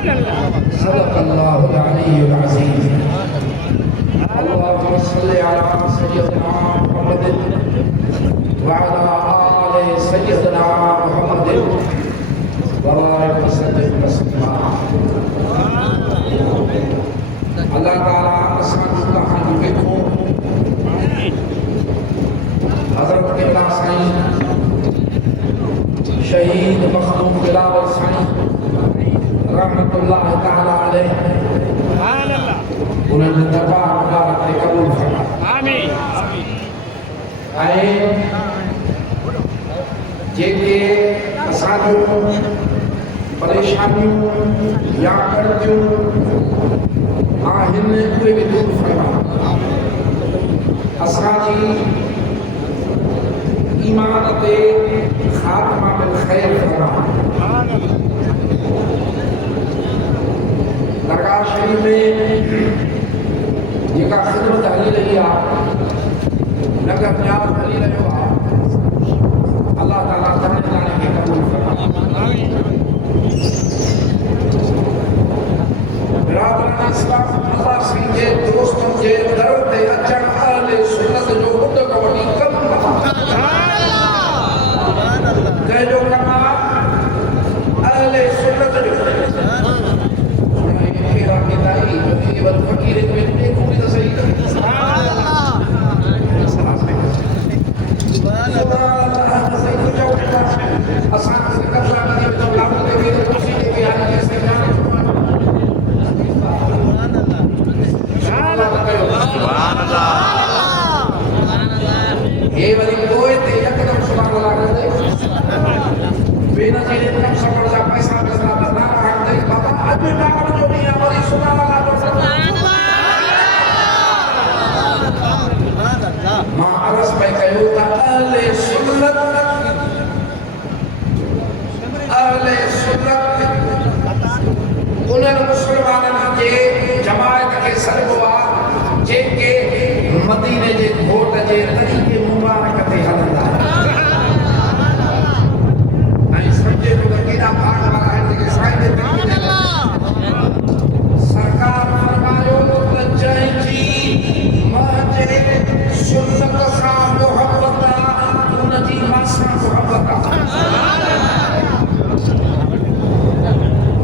सदक़ल्लाहुल अलीयुल अज़ीम। अल्लाहुम्मा सल्लि अला सय्यिदिना मुहम्मदिन व अला आलि सय्यिदिना मुहम्मदिन व बारिक वसल्लिम तस्लीमा। अल्लाह ताला असांजो कहां जुगे थो हज़रत क़िबला साईं शहीद मखदूम बिलावल साईं रहमतुल्लाह ताला अलैह उन्हनि दरबार मुबारक ते क़बूल फरमाए। आमीन। ऐं जेके असांजो परेशानियूं या कर्ज़ियूं आहिनि उहे बि दूर फरमाए। असांजी ईमान ते ख़ात्मा बिल ख़ैर फरमाए। दरगाह शरीफ में जेका ख़िदमत हली रही आहे, नगर न्याज़ हली रहियो आहे, अल्लाह ताला तव्हां ॼाणे खे क़बूल फरमाए। बिरादरान इस्लाम अल्लाह साईं जे दोस्तनि जे दर ते अचण अहले सुन्नत जो ॿुध खां वठी कमु कंहिंजो कमु आहे अहले सुन्नत जो। मदीने जे घोट जे तरीक़े मुबारक ते हलंदा ऐं सम्झे थो त केॾा भाग वारा आहिनि जेके साईं जे तरीक़े ते सरकार फरमायो त जंहिंजी मुंहिंजे सुन्नत सां मुहबत आहे उनजी मां सां मुहबत आहे।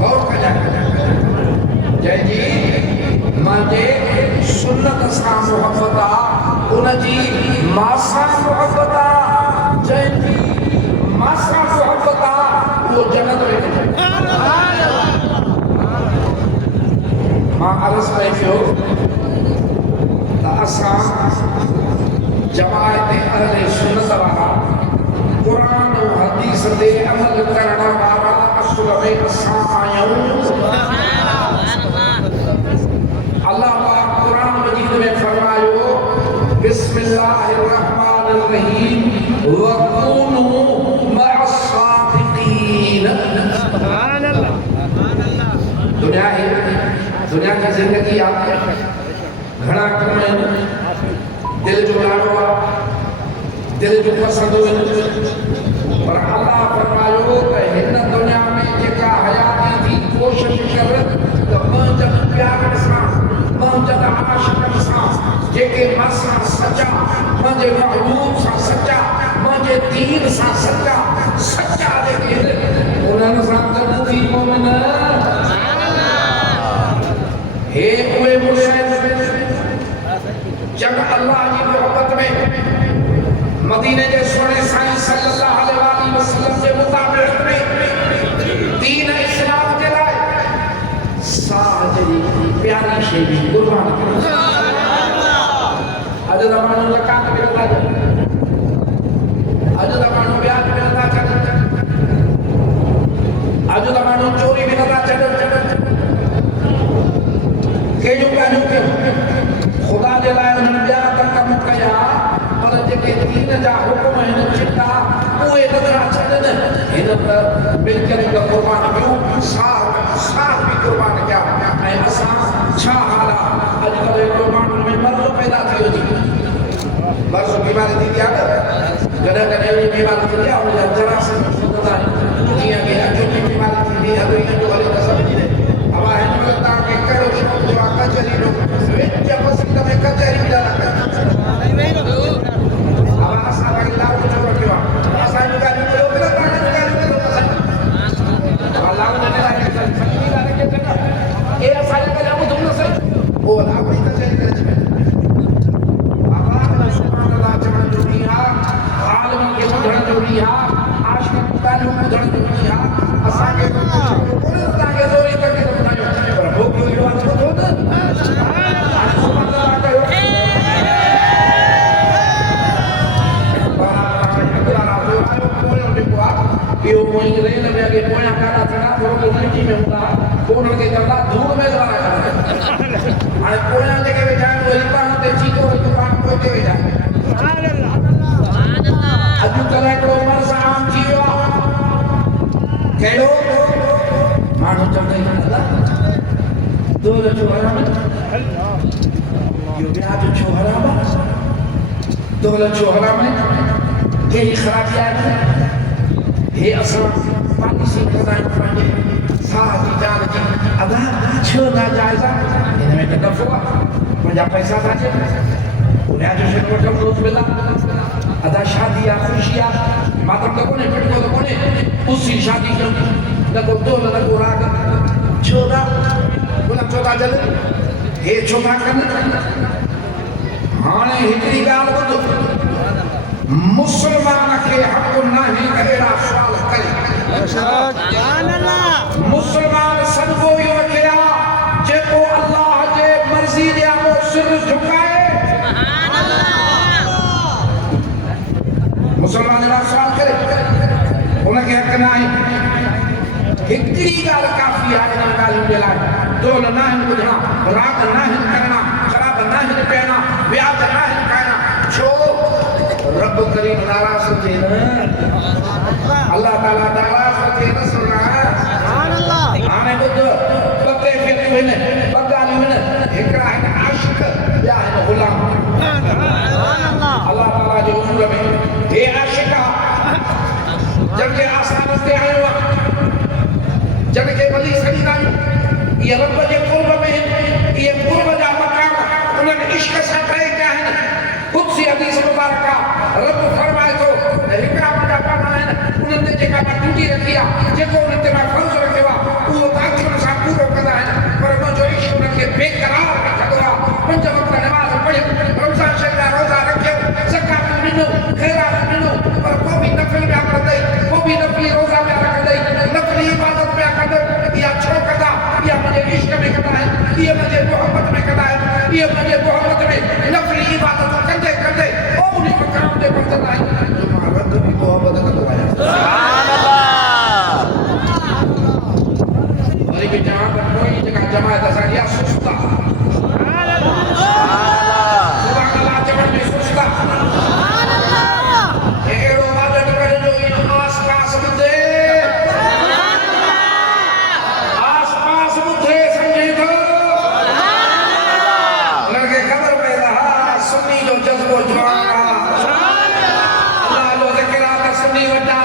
गौर कजां जंहिंजी मुंहिंजे सुन्नत सां मुहबत आहे उनजी मां सां मुहबत आहे, जंहिंजी मां सां मुहबत आहे उहो जन्नत में वञे। मां अर्ज़ु पई कयो त असां जमायत अहले सुन्नत वारा क़ुरान ऐं हदीस ते अमल करण वारा असुल में असां आहियूं। अल्लाह पाक क़ुरान मजीद में फरमायो बिस्मिल्लाहिर्रहमानिर्रहीम वकूनू मअस्सादिकीन। सुभान अल्लाह। दुनिया की जिंदगी आहे, घणा कम आहिनि, दिल जो लाड़ो आहे, दिल जो पसंदि आहिनि, पर अल्लाह फरमायो त हिन दुनिया में जेका हयाती जी कोशिश कर त मुंहिंजनि प्यारनि सां मुंहिंजनि आशिक़नि सां जेके मां सच्चा मुंहिंजे महबूब सां सच्चा मुंहिंजे दीन सां सच्चा जेके उन्हनि सां गॾु थी मोमिन हे उहे मुर्शिद जब अल्लाह जी मोहब्बत में मदीने के सोने साईं सल्लल्लाहु अलैहि वसल्लम के मुताबिक में दीन इस्लाम के लाए साह जी प्यारी शे भी कुर्बान करे। अज ज़मानो लकात मिलता है, अज ज़मानो ब्याज मिलता चढ़, अज ज़मानो चोरी मिलता चढ़ के जो खुदा जे लाइ उन्हनि ॿिया त कम कया, पर जेके दीन जा हुकुम आहिनि चिटा उहे नज़र छॾनि। हिन त बिल्कुलु हिकु क़ुर्बान कयूं, साह बि क़ुर्बान कया। ऐं असां छा हाल आहे अॼुकल्ह हिकिड़ो माण्हुनि में मर्ज़ पैदा थी वञे, मर्ज़ बीमारी थींदी आहे न, कॾहिं कॾहिं अहिड़ी बीमारी थींदी आहे उनजा जरासीम फुटंदा आहिनि, जीअं की अखियुनि जी बीमारी थींदी, हॾियुनि जो हले त सभु छुट्टी में हूंदा पोइ उन्हनि खे चवंदा धूड़ में वारा हाणे पोयां जेके वेठा आहिनि उहे पाण ते चीतो हिकु पाण पोइते वेठा अॼुकल्ह हिकिड़ो मर्ज़ आम थी वियो आहे कहिड़ो माण्हू चवंदा आहिनि दादा दोल जो हराम इहो व्याज छो हराम आहे दोल छो हराम आहे कहिड़ी ख़राबी आहे हे असां पॉलिसी कंदा आहियूं पंहिंजे साह जी जान जी अदा छो नाजाइज़ आहे हिन में त नफ़ो आहे मुंहिंजा पैसा था अचनि व्याज छो वठूं रोज़ मिला अदा शादी आहे ख़ुशी आहे मातम त कोन्हे फिटको त कोन्हे उसी शादी कयूं न को दोल न को राग छो था बोला छो था जल हे छो था कनि हाणे हिकिड़ी ॻाल्हि ॿुधो मुसलमान के हक़ नहीं अहिड़ा सुवाल करे मुसलमान सदको इहो कया जेको अल्लाह जे मर्ज़ी जे आॻो सिर झुकाए मुसलमान अहिड़ा सुवाल करे उनखे हक़ न आहे हिकिड़ी ॻाल्हि काफ़ी आहे इन ॻाल्हियुनि जे लाइ दोल न आहिनि ॿुधणा राग न आहिनि करणा शराब न आहिनि पीअणा व्याज न आहिनि खाइणा छो रब करीम नाराज़ थे न अल्लाह ताला नाराज़ थे न सुना सुभान अल्लाह हाणे ॿुध ॿ कैफ़ियतूं आहिनि ॿ ॻाल्हियूं आहिनि हिकिड़ा आहिनि आशिक़ ॿिया आहिनि ग़ुलाम अल्लाह ताला जे हुज़ूर में हे आशिक़ जंहिंखे आसमान ते आयो आहे जंहिंखे वली सॾींदा आहियूं इहे रब जे क़ुर्ब में इहे क़ुर्ब जा मकान उन्हनि इश्क सां ठही पिया आहिनि कुदसी हदीस मुबारक रब फरमाए थो हिकिड़ा वॾा पाना आहिनि उन्हनि ते जेका मां ड्यूटी रखी आहे जेको उन्हनि ते मां फ़र्ज़ रखियो आहे उहो ताक़ीद सां पूरो कंदा आहिनि पर मुंहिंजो इश्क उन्हनि खे बेक़रार रखंदो आहे 5 वक़्त नमाज़ पढ़ियो रमज़ान शरीफ़ जा रोज़ा रखियो ज़कात ॾिनो ख़ैरात ॾिनो पर को बि नफ़िल पिया कंदई को बि नफ़िली रोज़ा पिया रखंदई नफ़िली इबादत पिया कंदई इहा छो कंदा इहा मुंहिंजे इश्क में कंदा आहिनि इहे मुंहिंजे मोहबत में कंदा आहिनि इहे मुंहिंजे मोहबत में नफ़िली इबादत कंदे कंदे उन मक़ाम ते पहुचंदा आहिनि जो मां रब जी मोहबत कंदो आहियां सुभान अल्लाह वरी बि चवां त कोई जेका जमायत असांजी आहे सुस्ता सुभान अल्लाह चवण में सुस्ता सुभान अल्लाह अहिड़ो वादत कजो इहो आस पास ॿुधे आस पास ॿुधे सम्झे थो उन्हनि खे ख़बर पए त हा सुन्नी जो जज़्बो जवान आहे अल्लाह जो ज़िक्र आहे त सुन्नी वॾा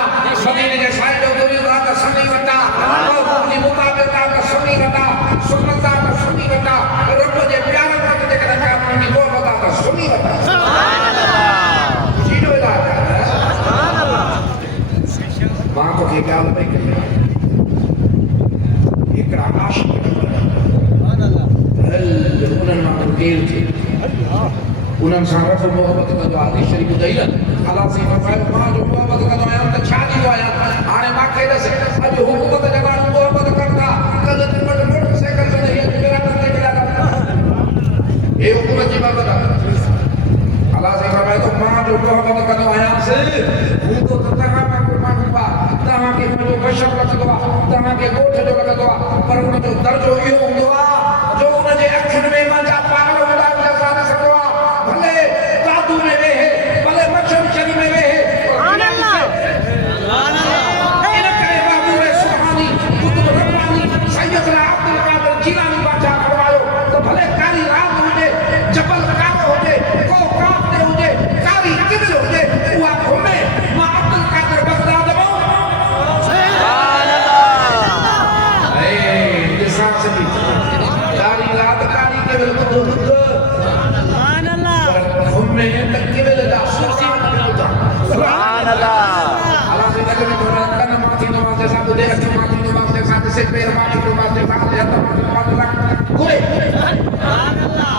मदीने जे साईं जो गुरू आहे त सुन्नी वॾा मौक़ूफ़ जी मुताबिक़ आहे त सुन्नी वॾा सुन्नत आहे त सुन्नी वॾा रब जे प्यारनि वटि जेकॾहिं का माण्हू मोहबत आहे त सुन्नी वॾा सुभान अल्लाह जीनो इलाज आहे सुभान अल्लाह मां तोखे ॻाल्हि पई कयां हिकिड़ा आशिक़ सुभान अल्लाह हल उन्हनि मां केरु थिए उन्हनि सां रब मोहबत कंदो आहे हदीस शरीफ़ ॿुधाई न अलाह साईं फरमायो मां जो मोहबत कंदो आहियां त छा ॾींदो आहियां हाणे मूंखे ॾिस अॼु हुकूमत जा माण्हू मोहबत कनि था कल्ह तूं वटि मोटरसाइकिल ते हीअ मेरा कंदे कहिड़ा हे हुकूमत जी मोहबत आहे अलाह साईं फरमाए थो मां जो मोहबत कंदो आहियांसि हूंदो त तव्हां मां को माण्हू आहे तव्हांखे मुंहिंजो बशर लॻंदो आहे तव्हांखे ॻोठ जो लॻंदो आहे पर उनजो दर्जो इहो हूंदो आहे जो उनजे अखियुनि में मुंहिंजा पार हूंदा नज़र न सघंदो आहे भले जादू में वेहे भले मच्छर शरीर में वेहे सुभान अल्लाह सुभान अल्लाह इन करे बाबू सुभानी कुतुब रब्बानी सैयद अब्दुल कादिर जिलानी बादशाह फरमायो तो भले कारी रात हुजे जबल कारो हुजे को काफ ने हुजे कारी किबल हुजे उहा घुमे मां अब्दुल कादिर बगदाद में सुभान अल्लाह ए दिशा सदी कारी रात कारी किबल बुध सुभान अल्लाह घुमे तक किबल दा सुसी सुभान अल्लाह अल्लाह से नगर में कन माथी नमाज से साथ दे अखी माथी नमाज से साथ से पैर माथी नमाज से साथ हथ माथी नमाज से साथ कोई सुभान अल्लाह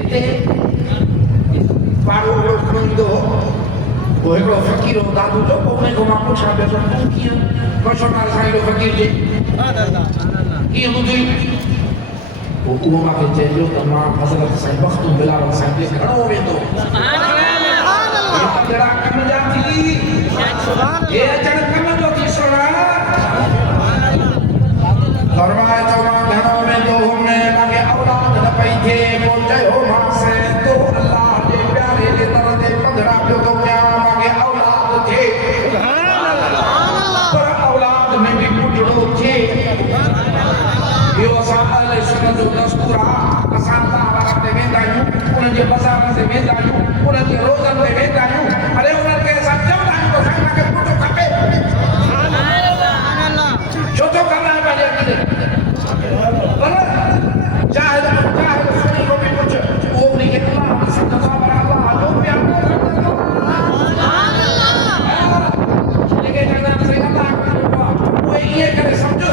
इते पारो मंदो वो हिकिड़ो फ़क़ीर हो दादू जो उन को मां पुछां पियो तूं कीअं कशो मार साईं जो फ़क़ीर जी सुभान अल्लाह कीअं ॿुधी वो मूंखे चइजो त मां हज़रत साईं वक़्तु बिलावल साईं ते घणो वेंदो सुभान अल्लाह कम जा थी सुभान अल्लाह हे अचण कम जो थी सोना जो दस्तूर आहे असां अल्लाह ते वेंदा आहियूं उन्हनि जे बाज़ारनि ते वेंदा आहियूं उन्हनि जे रोज़नि ते वेंदा आहियूं अरे उन्हनि खे असां चवंदा आहियूं त असांखे कुझु खपे छो थो कंदा आहियूं पंहिंजे अक़ीदे पर चाहे सुनी को बि कुझु उहो उन्ही खे अल्लाह सल्लल्लाहु अलैहि वसल्लम जो प्यार जेके चवंदा आहिनि साईं अल्लाह उहे ईअं करे सम्झो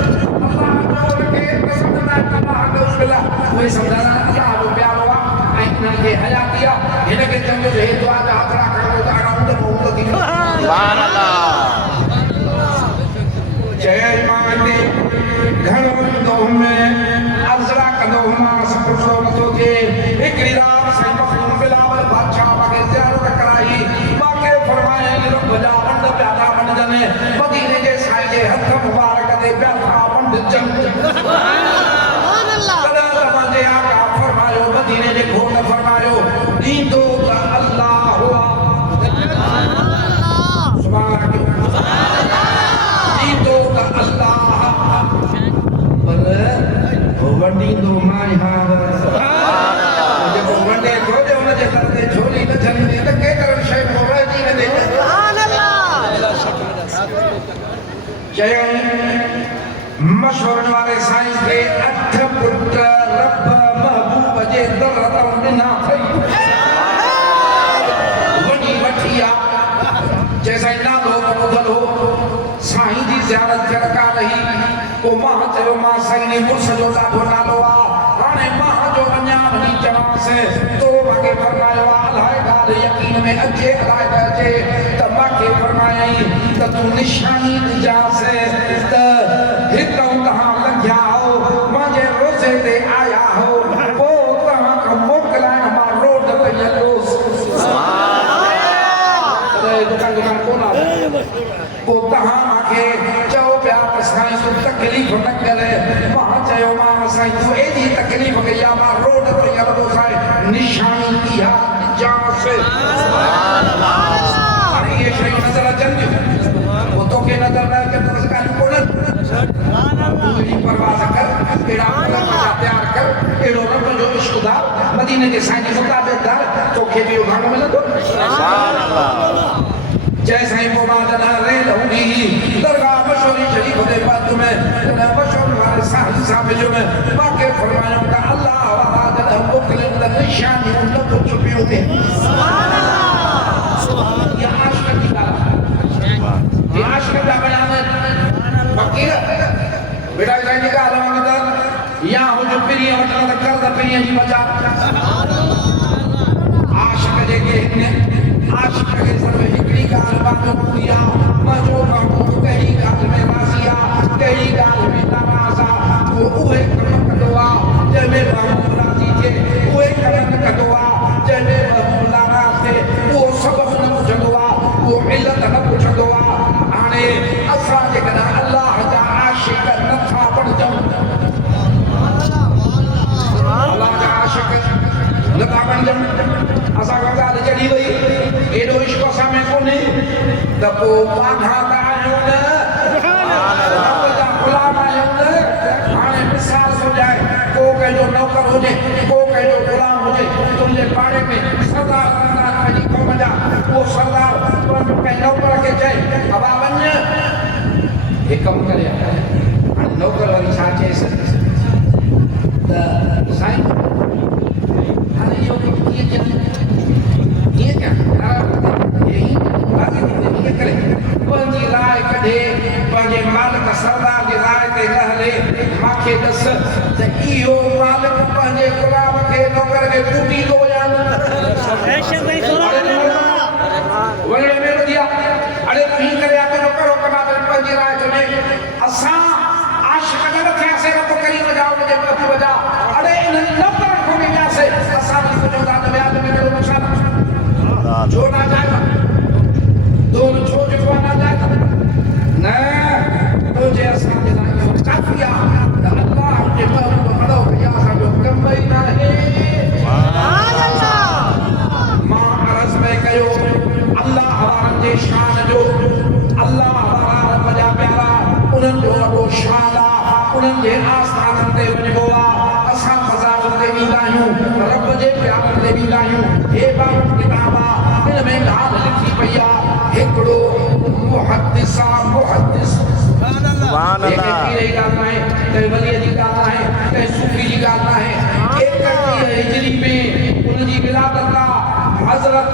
अल्लाह जो खे पसंदि न आहे अल्लाह जो बिला उहे सम्झंदा अल्लाह जो प्यार आहे ऐं हिननि खे हयाती आहे हिन खे चवंदो त हे दुआ जा हथड़ा खणो त आराम त मोहम्मद थी सुभान अल्लाह जय माने घर वंदो में अज़रा कंदो मां सपुरो मतो के हिकड़ी रात साईं मखदूम बिलावल बादशाह बागे ज़ियारत कराई बाके फरमाया रब जा वंड प्यादा वंडने मदीने जे साईं जे हथ मुबारक ते प्यादा वंड जन सुभान अल्लाह कदा तमाजे आका फरमायो मदीने जे घोट फरमायो दींदो त अल्लाह हुआ सुभान अल्लाह दींदो त अल्लाह पर वंडी दो मां हां सुभान अल्लाह जब वंडे तो जो उन जे दर ते झोली न छने त के करन शय मोरे जी न दे सुभान अल्लाह चयन मशवरन वाले साईं के अठ पुत्र रब महबूब जे दर त बिना थई वडी वठिया जैसा नालो ॿुधल हो साईं जी ज़ियारत करका रही को मां चयो मां साईं ने मुर्स जो ॾाढो नालो आहे हाणे मां जो अञा वञी चवांसि तो मूंखे फरमायो आहे अलाए ॻाल्हि यकीन में अचे अलाए न अचे त मूंखे फरमायई त तूं निशानी ॾिजांसि त हितां तव्हां लंघिया हो मुंहिंजे रोज़े ते आया हो पोइ तव्हां खां मोकिलाइण मां रोड ते हलियोसि दुकान कोन आहे पोइ तव्हां मूंखे चओ पिया त साईं तूं तकलीफ़ न करे मां चयोमांव साईं तूं एॾी तकलीफ़ कई आहे मां रोड ते हलंदो साईं निशानी इहा ॾिजांसि हाणे इहे शयूं नज़र अचनि थियूं पोइ तोखे नज़र न अचनि त ॻाल्हियूं कोन्हनि तूं एॾी परवाज़ कर अहिड़ा पंहिंजा तयारु कर अहिड़ो रब जो इश्क़दार मदीने जे साईं जी मुताबिक़दार तोखे बि इहो गानो मिलंदो जैसे ही मुबादला रेल होगी दरगाह मशहूरी शरीफ दे बाद में मशहूर वाले साहिब साहब जो में बाके फरमाया का अल्लाह वाला जब मुकल्लम द निशानी उन को छुपी होते सुभान अल्लाह सुभान अल्लाह ये आशिक की बात ये आशिक का बयान है फकीर बेटा जाने का आलम या हो जो पिरी वटना कर द पिरी जी बचा सुभान अल्लाह आशिक जेके ने आशिक के सर्व हिकड़ी गाल बातो किया मजो न कई गाल में रासिया कई गाल में नाराज़ा वो उहे कम कदवा जने बाबू राजी थे उहे करन कदवा जने बाबू नाराज़ थे वो सबब न पुछदवा वो इल्लत न पुछदवा हाने असा जे कदा अल्लाह जा आशिक न था बण जाऊं अल्लाह जा आशिक न था बण जाऊं असा गाल जड़ी वई एडो इश्क असां में कोन्हे त पोइ बाधा त आहियूं न रब जा ग़ुलाम आहियूं न हाणे मिसाल सोचाए को कंहिंजो नौकर हुजे को कंहिंजो ग़ुलाम हुजे तुंहिंजे पाड़े में सरदार पंहिंजी क़ौम जा उहो सरदार कंहिं नौकर खे चए हवा वञ हे कमु करे हाणे नौकर वरी छा चएसि त साईं हाणे इहो कमु कीअं कयां ये क्या यही बाजी नहीं करे पंजी राय कढे पंजे मालिक सरदार जी राय ते न हले माखे दस त इहो मालिक पंजे गुलाम खे नौकर खे टूटी थो वञे में दिया अरे तू करे आ तो करो कमा पंजी राय चने असां आशिक न थियासे रब करीम जा उन जे महबूब जा अरे इन नौकर को भी जासे असां को जो दाद में आदमी को नुकसान जो ना जाएगा दोनों छोटे को ना जाएगा न मुझे असां जे लाइ काफिया त अल्लाह के महबूब हलो या सा जो कम ही ना है सुभान अल्लाह मां अर्ज में कयो अल्लाह वारन जे शान जो अल्लाह वारा रब जा प्यारा उन्हनि जो वॾो शान आहे उन्हनि जे आस्थाननि ते वञिबो आहे असां मज़ार ते वेंदा आहियूं रब जे प्यार ते वेंदा आहियूं हे बाबा किताबा इन में ॻाल्हि लिखी पई आहे हिकिड़ो मुहद्दिस सुभान अल्लाह कहिड़ी ॻाल्हि आहे कंहिं वलीअ जी ॻाल्हि आहे कंहिं सूफ़ी जी ॻाल्हि आहे 31 हिजरी में उनजी विलादत आहे हज़रत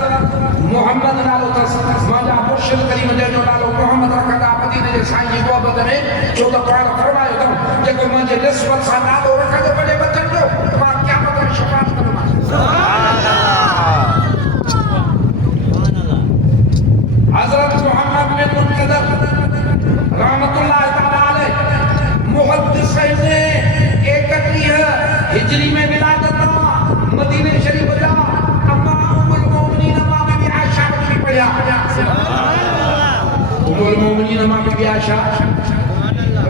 मोहम्मद नालो अथसि मुंहिंजा मुर्शिद करीम जंहिंजो नालो मोहम्मद रखंदा मदीने जे साईं जी मोहबत में छो त पाण फरमायो अथऊं जेको मुंहिंजे निस्बत सां नालो रखंदो पंहिंजे बचन जो मां क़यामत में शफ़ाअत कंदोमांसि हज़रत मोहम्मद बिन मुनकदर रहमतुल्लाह तआला अलैह मुहद्दिस ने 31 हिजरी में विलादत मदीने शरीफ जा अम्मा उम्मुल मोमिनीन अम्मा बीबी आयशा ने पढ़ा उम्मुल मोमिनीन अम्मा बीबी आयशा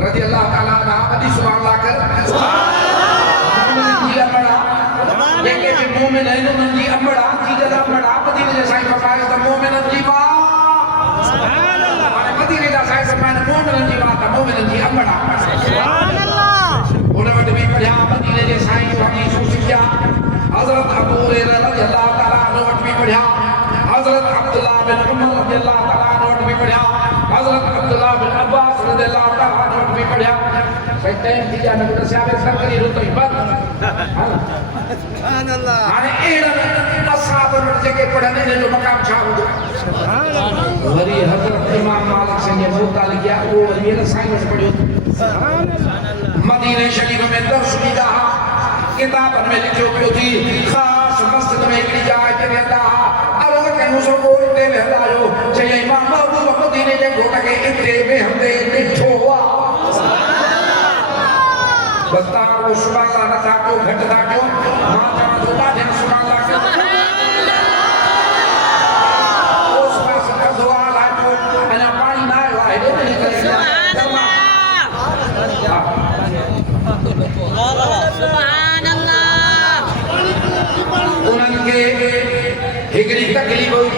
रज़ी अल्लाह ताला अन्हा अदी सुभान अल्लाह कर मोमिन जी अमड़ा जेके भी मोमिन आहिनि उन्हनि जी अमड़ा जी जा अमड़ा मदीने जे साईं फरमायो त मोमिननि जी मां सुभान अल्लाह हाणे मदीने जा साईं फरमायो मोमिननि जी मां त मोमिननि जी अमड़ा सुभान अल्लाह उन वटि बि पढ़िया मदीने जे साईं हदीस सिखिया हज़रत अबू हुरैरा रज़ी अल्लाह ताला अन्हु वटि बि पढ़िया हज़रत अब्दुल्लाह बिन उमर रज़ी अल्लाह ताला अन्हु वटि बि पढ़िया हज़रत अब्दुल्लाह बिन अब्बास रज़ी अल्लाह ताला अन्हु वटि बि पढ़िया भाई टाइम थी जा न दसिया वे सरकारी रोतो ई बंद सुभान अल्लाह हाणे एड़ा असहाब वटि जेके पढ़नि इन जो मक़ाम छा हूंदो सुभान अल्लाह वरी हज़रत इमाम मालिक सिंह जे मुर्ता लिखिया वो वरी इन साईं वटि पढ़ियो सुभान अल्लाह मदीने शरीफ में दर्स ॾींदा हुआ किताबनि में लिखियो पियो थी ख़ासि मस्जिद में हिकिड़ी जाइ ते वेंदा हुआ अर्ज़ कयूं सो पोइ हिते वेंदा आहियो चयईं मां महबूब मदीने जे घोट खे हिते वेहंदे ॾिठो आहे बस तव्हां वो सुभान अल्लाह नथा कयो घटि था कयो मां चवां थो ॾाढे सुभान अल्लाह कयो ओस पास कंदो आहे लाइटो अञा पाणी न आयो आहे हेॾे वञी करे सुभान अल्लाह उन्हनि खे हिकिड़ी तकलीफ़ हुई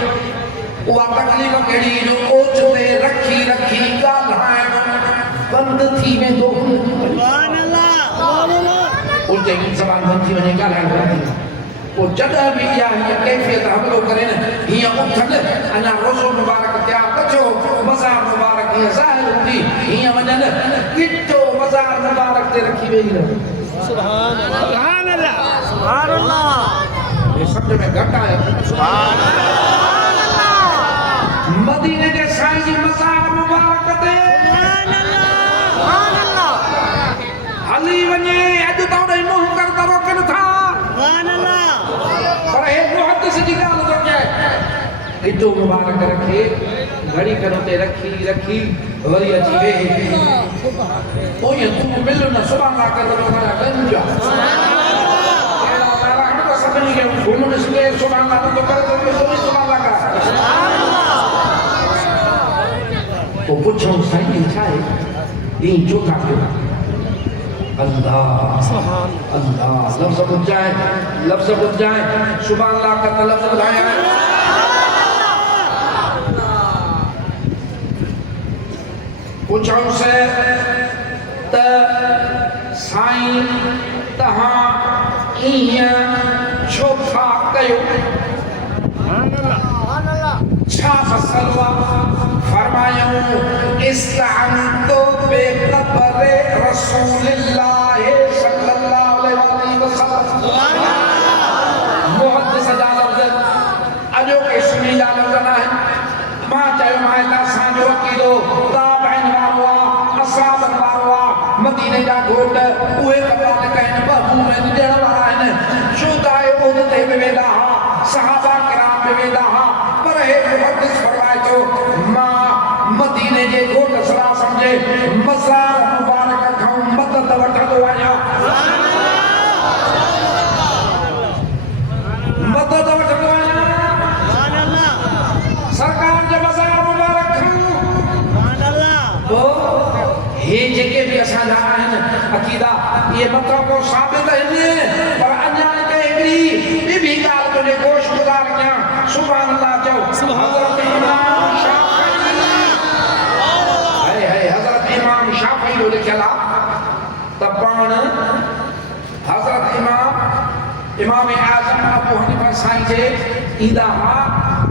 उहा तकलीफ़ कहिड़ी जो ओच ते रखी रखी ॻाल्हाइण बंदि थी वेंदो सुभान अल्लाह उल्टे ज़बान बंदि थी वञे ॻाल्हाइण बंदि पोइ जॾहिं बि इहा हीअ कैफ़ियत हमलो करे न हीअं उथनि अञा रोज़ो मुबारक तयारु कजो मज़ार मुबारक हीअं ज़ाहिर हूंदी हीअं वञनि गिटो मज़ार मुबारक ते रखी वेही रहो सुभान अल्लाह सुभान अल्लाह ये सम्झ में घटि आहे सुभान अल्लाह मदीने जे साईं जी मज़ार मुबारक ते सुभान अल्लाह हली वञे अॼु त उन मुंहुं कर त रोकनि था सुभान अल्लाह पर हे मुहद्दिस जी ॻाल्हि थो चए गिटो मुबारक रखे घड़ी करो ते रखी रखी वरी अची वेही पोइ तूं मिल न सुभान अल्लाह कर तो मारा गंज सभिनी खे घुम ॾिसंदे सुभान अल्लाह तो करे तो सुभान अल्लाह कर पोइ पुछऊं साईं छा आहे ॾींहुं चोथा कयो अल्लाह सुभान अल्लाह लफ़्ज़ ॿुधाए सुभान अल्लाह कर त लफ़्ज़ ॿुधाया पुछऊं से त साईं तहां ईअं छो था कयो छा मसलो आहे फरमायूं इस्तअनतु बिक़ब्रि रसूलिल्लाह सल्लल्लाहु अलैहि वसल्लम मुहद्दिस जा लफ़्ज़ अॼोके सुन्नी जा लफ़्ज़ आहिनि मां चयोमांइ त असांजो अक़ीदो ताबईन वारो आहे असहाबन वारो आहे मदीने जा घोट उहे कपिड़ा कनि बहू में ॾियण वारा आहिनि शुदाए उहद ते बि वेंदा हुआ सहाबा किराम बि वेंदा हुआ पर हे मुहद्दिस फरमाए थो मां मदीने जे घोट सलाह सम्झे मज़ार मुबारक खां मदद वठंदो आहियां मदद वठंदो आहियां सरकार जे मज़ार मुबारक खां हे जेके भी असांजा आहिनि अक़ीदा ये मथां को साबित आहिनि पर अञा हिकिड़ी ॿी बि ॻाल्हि तुंहिंजे गोश गुज़ार कयां सुभान अल्लाह चओ हज़रत इमाम शाफ़ी जो लिखियल आहे त पाण हज़रत इमाम आज़म अबू हनीफा साईं जे ईंदा हा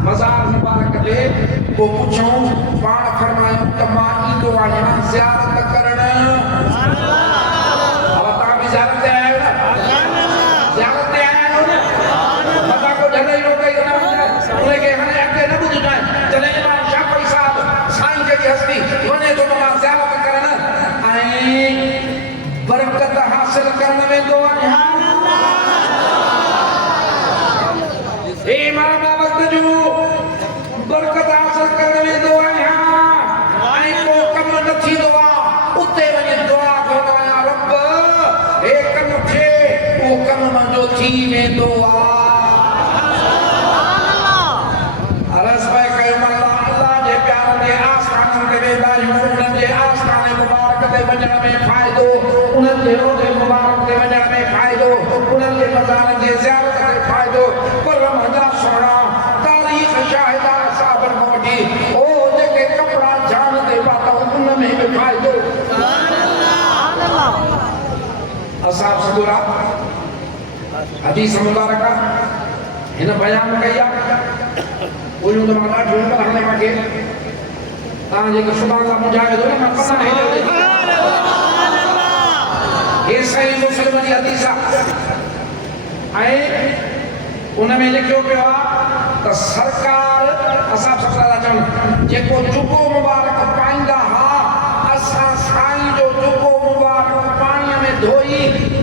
मज़ार मुबारक ते को पुछूं पाण फरमायो त मां ईंदो आहियां ज़ियारत करण अब तव्हां बि ज़ियारत ते आया आहियो न ज़ियारत ते आया आहियो न पता को ढले लो कई न उनखे हाणे अॻिते न ॿुधजांइ जॾहिं इमाम शाफ़ी साहिब साईं जी हस्ती वञे थो त मां ज़ियारत करण ऐं बरकत हासिल करण वेंदो आहियां इमाम वक्त जो बरकत हासिल करण वेंदो आहियां ऐं को कम न थींदो आहे उते वञी दुआ कंदो आहियां रब हे कम थिए उहो कम मुंहिंजो थी वेंदो आहे अर्ज़ पिया कयूं अल्लाह जे प्यार जे आस्थाननि ते वेंदा आहियूं उन्हनि जे आस्थाने मुबारक ते वञण में फ़ाइदो उन्हनि जे रोज़े मुबारक ते वञण में फ़ाइदो उन्हनि जे मज़ारनि जी ज़ियारत ते फ़ाइदो पर मुंहिंजा सोना तारीख़ शाहिदा साहबनि खां वठी ओ जेके कपिड़ा जान ते पातऊं उन में बि फ़ाइदो असां सदुरा हदीस मुबारक हिन बयान कई आहे बोलूं तो मां ॾाढो पर हाणे मूंखे तव्हां जेके सुभाणे खां मुंझाए थो न मां पता हेॾे हे सही मुस्लिम जी हदीस आहे ऐं उन में लिखियो पियो आहे त सरकार असां सभु था चवनि जेको जुबो मुबारक पाईंदा हा असां साईं जो जुबो मुबारक पाणीअ में धोई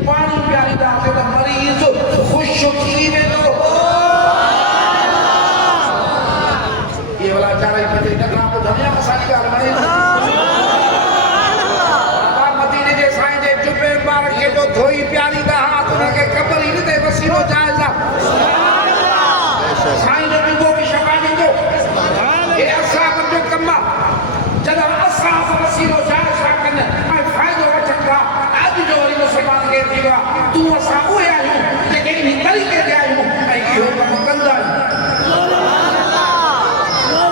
पाणी पीआरींदासीं त मरीज़ ख़ुशि थी वेंदो ये वाला चारा पते टकरा को धनिया मसाले का बने मदीने जे साईं जे जुबे मुबारक के जो धोई पीआरींदा हा त उनखे ख़बर ई न ते वसीलो जायज़ आहे साईं जो जुबो बि शफ़ा ॾींदो हे असां जो कम आहे जॾहिं असां वसीलो जायज़ था कनि ऐं फ़ाइदो वठनि था अॼु जो वरी मुस्लमान खे थी वियो आहे तूं असां उहे आहियूं जेके इन तरीक़े ते आहियूं ऐं इहो कमु कंदा आहियूं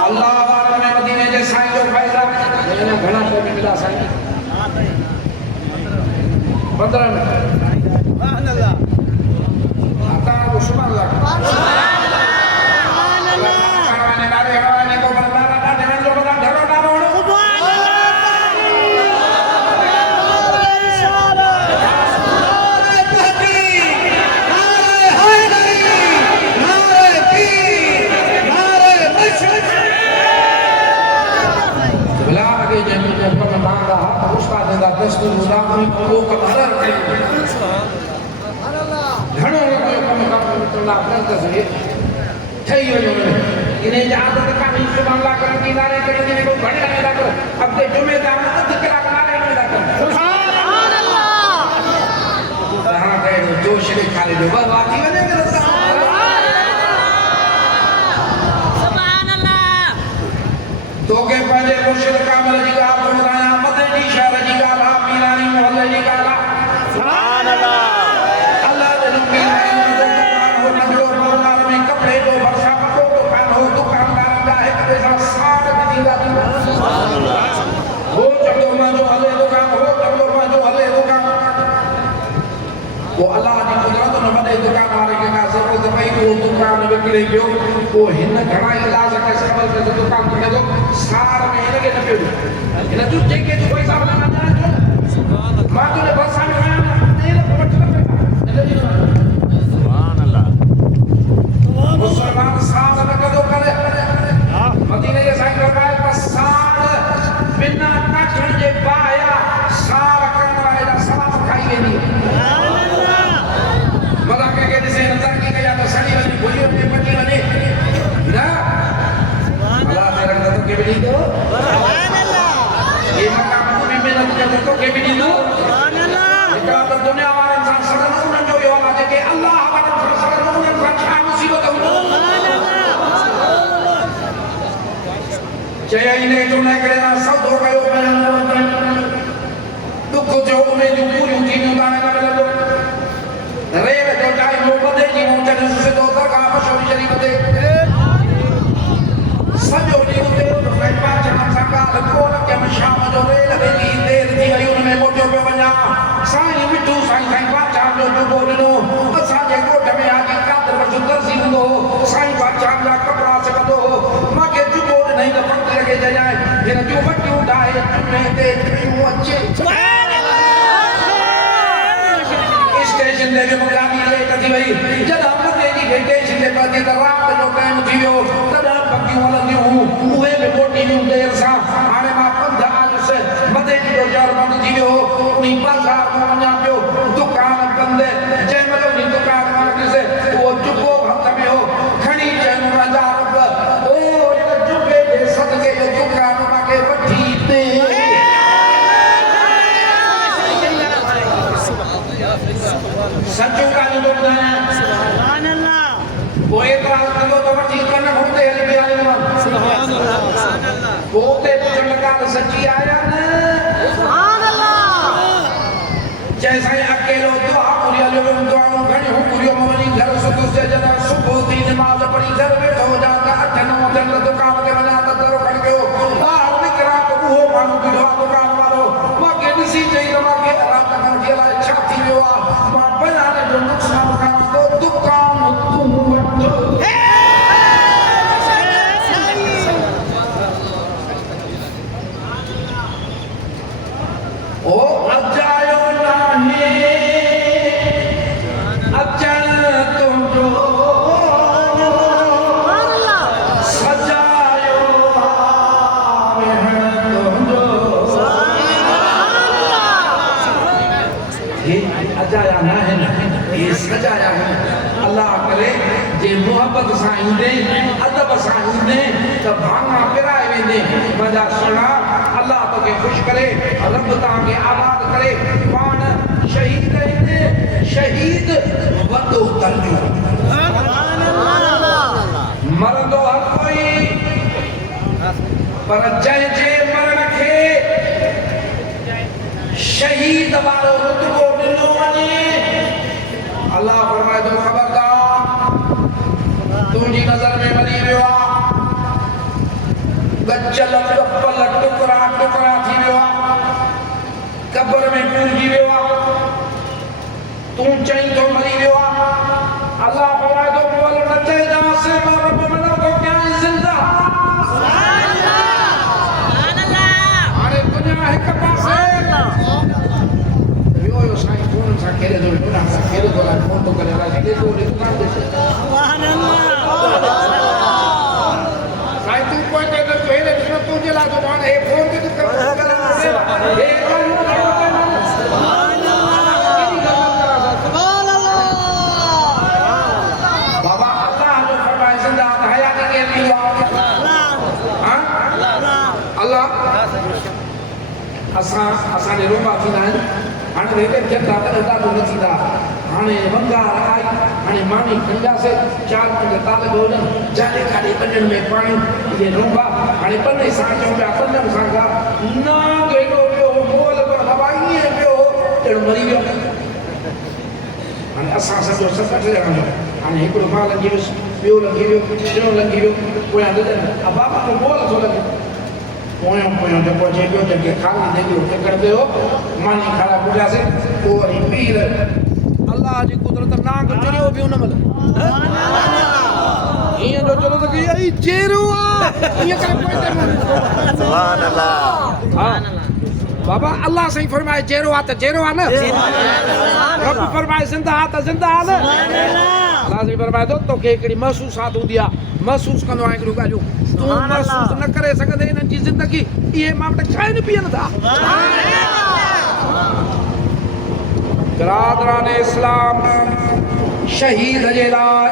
अल्लाह वारनि में मदीने जे साईं जो फ़ाइदा घणा को मिला साईं 15 मिनट आता को सुभान अल्लाह दस्तूर मुदाफ़ी को कमर घणो कोई कम तो ना अपने तस्वीर ठही वञो इने जी आदत कान्हे सुभाणे ला करण की नारे करण की को घणे लॻे था करो अब ते जुमे ता अध कलाक नारे में था करो सुभान अल्लाह हां ते जोश रे खाली जो बाकी वने सुभान अल्लाह तो के पहले मुर्शिद कामिल जी का फरमाया मदनी शहर जी का पीरानी मोहल्ले जी का सुभान अल्लाह अल्लाह दे नबी हो नजरो बाजार में कपड़े दो वर्षा को दुकान हो दुकानदार का एक पैसा साड़ दीदा सुभान अल्लाह हो चलो मा जो हले दुकान हो चलो मा जो हले दुकान वो अल्लाह जी कुदरत न वडे दुकान वाले के का जरूरत पई वो दुकान विकड़े पियो वो हिन घणा इलाज के सबब से दुकान करे तो सार में इनके न पियो इन जो जेके जो पैसा वाला ना सुभान अल्लाह मां तुने बस में आया तेल पहुंच सुभान अल्लाह मुसलमान साहब न कदो करे मदीने के साईं फरमाए पसार बिना काठण जे पाया सार करण वाला सब खाई वेंदी सुभान अल्लाह मदा के दिसे नजर की गया तो सड़ी वाली भूलियो पे पटी वाली ना अल्लाह तेरे रंग के भी दो सुभान अल्लाह ये मकाम को भी मेहनत कर तो के भी दो सुभान अल्लाह इतना तो दुनिया वाले इंसान सदन उन जो यो आजे के अल्लाह वाले सदन उन का क्या मुसीबत हो सुभान अल्लाह जय इने जो न करे ना सब हो गयो बयान दुख जो में जो पूरी थी उदाने का मिलो रेल जो टाइम वो बदे जी मोटर से तो का मशहूर शरीफ दे सजो दी उते भाई पांच संगा को के शाम जो रेल वेली देर थी वई उन में मोटो पे वना साईं मिठू साईं साईं पांच जो जो बोलनो असा जे गोठ में आके कादर वजो दर्जी हुंदो साईं बादशाह जा कपड़ा से बदो माके जो बोल नहीं तो वक्त लगे जाए जिन जो वटी उठाए चुने ते क्यों अच्छे सुभान अल्लाह स्टेशन दे मुकामी ले कथी भाई जब हम तेरी स्टेशन दे पर जे रात जो टाइम थियो तदा बकियूं हलंदियूं उहे में मोटी न्यू देर सा हाणे मां पंध आज से मथे जो चार बंद थी वियो उनी बाजार में वञा पियो दुकान बंद जंहिं महिल उनी दुकान वारे से वो चुपो हथ में हो खणी चयन राजा रब ओ इन चुपे जे सदके जो दुकान मांखे वठी दे सचो कानी ॿुधायां सुभान अल्लाह वो एतिरा कंदो त वठी कन घुमंदे हली पिया सुभान अल्लाह पोते पुछण लॻा त सची आया न सुभान अल्लाह जैसा अकेलो दुआ पूरी हलियो दुआऊं घणी हूं पूरी मवनी घर सुतो से जदा सुबह दी नमाज पढ़ी घर बैठो हो जाता 8-9 दिन दुकान ते वञा त दरो खण कयो ॿाहिरि निकिरा त उहो माण्हू बीठो आहे दुकान वारो मूंखे ॾिसी चई त मूंखे रात खां वठी अलाए छा थी वियो आहे मां बयान जो नुक़सान कयां थो दुकान तूं वठो ओ अजायो नाहे अचण तुंहिंजो सजायो वेहण तुंहिंजो ये अजाया नाहे ये सजाया है अल्लाह करे जे मोहब्बत सां ईंदे अदब सां ईंदे त भाङा पिराए वेंदे मजा सुणा अल्लाह तोखे ख़ुशि करे रब तव्हांखे आबाद करे पाण शहीद आहिनि शहीद वॾो दर्जो मरंदो हर कोई पर जंहिंजे मरण खे शहीद वारो रुतबो ॾिनो वञे अल्लाह फरमाए थो ख़बरदार तुंहिंजी नज़र में वञी वियो आहे गचल कपल टुकड़ा टुकड़ा थी वियो आहे कब्र में पूंजी वियो आहे तूं चई तो मरी वियो आहे अल्लाह फरमाए थो बोल न चइजांसि मां रब मना थो कयां ज़िंदा सुभान अल्लाह हाणे दुनिया हिक पासे वियो साईं फोन सां खेॾे थो दुनिया सां खेॾे थो फोन थो करे अलाए केॾो दुकान ते सुभान अल्लाह साईं तूं कोई ते हेॾे ॾिसो तुंहिंजे लाइ दुकान हे फोन ते तूं कर बाबा अल्लाह जो फरमाए ज़िंदा हयात के लिए अल्लाह असांजे रोबा थींदा आहिनि हाणे हेॾे जंदा त ॾाढो न थींदा हाणे वंगार आई हाणे मानी खंजासीं 4-5 ताल हुजनि जाॾे काॾे ॿनियुनि में पाणी इहे रोबा हाणे ॿन सां चऊं पिया ॿनियुनि सां गा नांग हेॾो पियो मोल पर हवा ईअं पियो अहिड़ो मरी वियो हाणे असां सॼो 7-8 ॼणा हाणे हिकिड़ो मां लंघी वियुसि ॿियो लंघी वियो टियों लंघी वियो पोयां बाबा को मोल थो लॻे पोयों पोयों जेको अचे पियो जंहिंखे खाली देगियो टिकड़ पियो मानी खारा पुॼियासीं पोइ वरी पीर अल्लाह जी कुदरत नांग चढ़ियो बि उन महिल ईअं जो चलो त की आई चेरो आहे ईअं करे सुभान अल्लाह हा बाबा अल्लाह सही फरमाए चेरो आहे त चेरो आहे न रब फरमाए ज़िंदा आहे त ज़िंदा आहे न अल्लाह सही फरमाए थो तोखे हिकिड़ी महसूसात हूंदी आहे महसूस कंदो आहे हिकिड़ियूं ॻाल्हियूं तूं महसूस न करे सघंदे हिननि जी ज़िंदगी इहे मां वटि खाइनि पीअनि था बिरादरान इस्लाम शहीद जे लाइ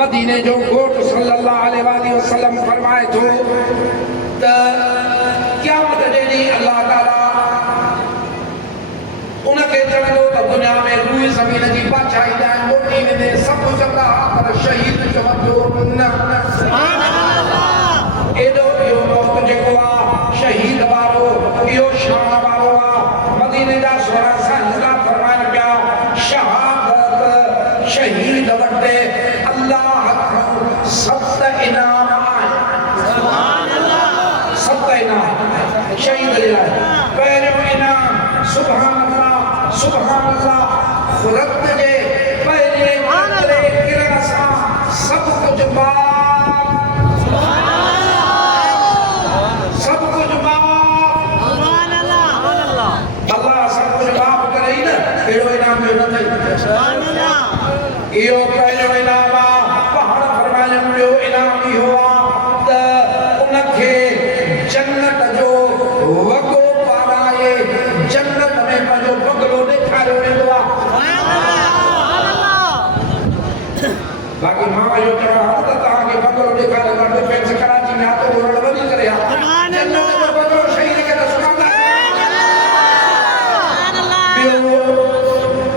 मदीने जो घोट सल्लल्लाहु अलैहि वसल्लम फरमाए थो त क़यामत जे ॾींहुं अल्लाह ताला उनखे चवंदो त दुनिया में रूह ज़मीन जी बादशाही ॾांहुं मोटी वेंदे सभु चवंदा पर शहीद चवंदो न एॾो इहो मौत जेको आहे शहीद वारो इहो शान वारो आहे मदीने जा सोरा साहिब फरमाइनि पिया शहादत शहीद वटि अल्लाह खां 7 इनाम आहिनि सुभान अल्लाह 7 इनाम शहीद जे लाइ पहिरियों इनाम सुभान अल्लाह मग़फ़िरत जे पंहिंजे क़दरे किरण सां सभु कुझु माफ़, सभु कुझु माफ़। अल्लाह सभु कुझु माफ़ करे ई न, अहिड़ो इनाम ॿियो न अथई। इहो पहिरियों इनाम आहे। पाण फरमाइनि ॿियो इनाम इहो आहे त उनखे जन्नत जो वॻो पाराए, जन्नत में पंहिंजो बंगलो ॾेखारियो वेंदो आहे। बाक़ी मां इहो चवां त तव्हांखे बंगलो ॾेखारियो आहे डिफेंस कराची में आहे त उहो वञी करे आहे जन्नत जो बंगलो शहीद खे त सुभाणे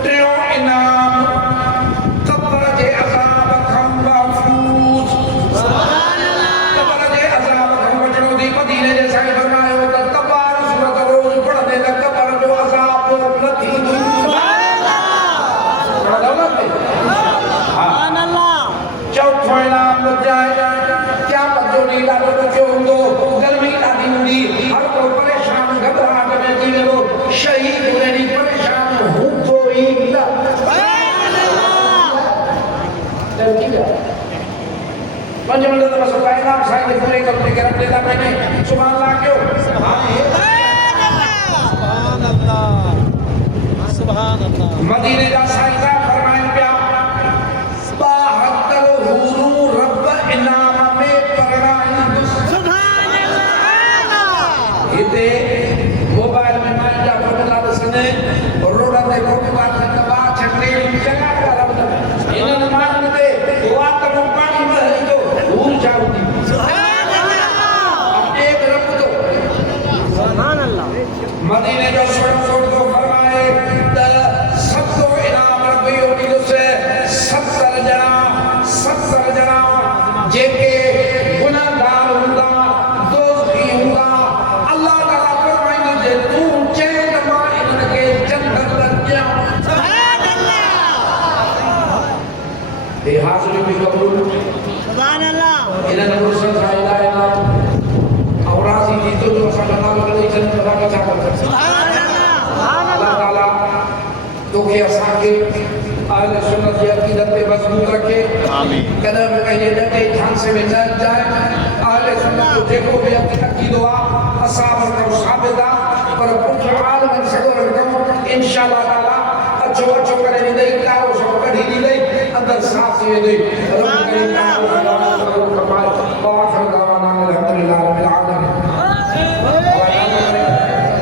टियों इनाम क़ब्र जे अज़ाब खां महफ़ूज़। क़ब्र जे अज़ाब खां बचणो थी। मदीने जे साईं फरमायो त तबार सूरत रोज़ पढ़ंदे त क़ब्र जो अज़ाब न थींदो। चौथों इनाम क़यामत जो ॾींहुं ॾाढो ॾुखियो हूंदो, गर्मी ॾाढी हूंदी, हर को परेशान घबराहट में थी वेंदो। शहीद उन ॾींहुं परेशान हूंदो ई न। पंज मिंट त बसि इनाम साईं खे पूरे कमरे खे रख ॾींदा पंहिंजे सुभाणे अल्लाह कयो। मदीने जा साईं साहब फरमाइनि पिया 72 हूरूं रब इनाम में परणाईंदुसि। हिते मोबाइल में मां जा फोटो था ॾिसनि, रोड ते फोटो था ॾिसनि, ॿार छटे चङा ॻाल्हि ॿुधनि। हिननि माण्हुनि ते वातमो पाणी वहंदो, हूर छा हूंदी? एक रब तो मदीने जो सोड़ो फरमाए त सतो इनाम रब इहो ॾींदुसि। 70 ॼणा जेके गुनाहगार हूंदा, दोज़खी हूंदा, अल्लाह ताला फरमाईंदो जे तूं चए त मां इन्हनि खे जन्नत ॾियां। हे हाज़िरी बि क़बूल। इन्हनि मुर्शद सां ला इलाहा और राज़ी थी तो जो असांजो नालो ॾेई जन्नत वारा छा कंदा। अल्लाह ताला तोखे असांखे अहले सुन्नत जी अक़ीदत पे मज़बूत रखे। आमीन। कदम कहीं ॾके झांसे में न जाए। अहले सुन्नत जो जेको बि अक़ीदो आहे असां वटि साबित आहे, पर कुझु आलमनि सॻोरनि कम इंशाअल्लाह ताला अचो करे ॾींदई, कारो सो कढी ॾींदई, अंदरि सांस वेंदई।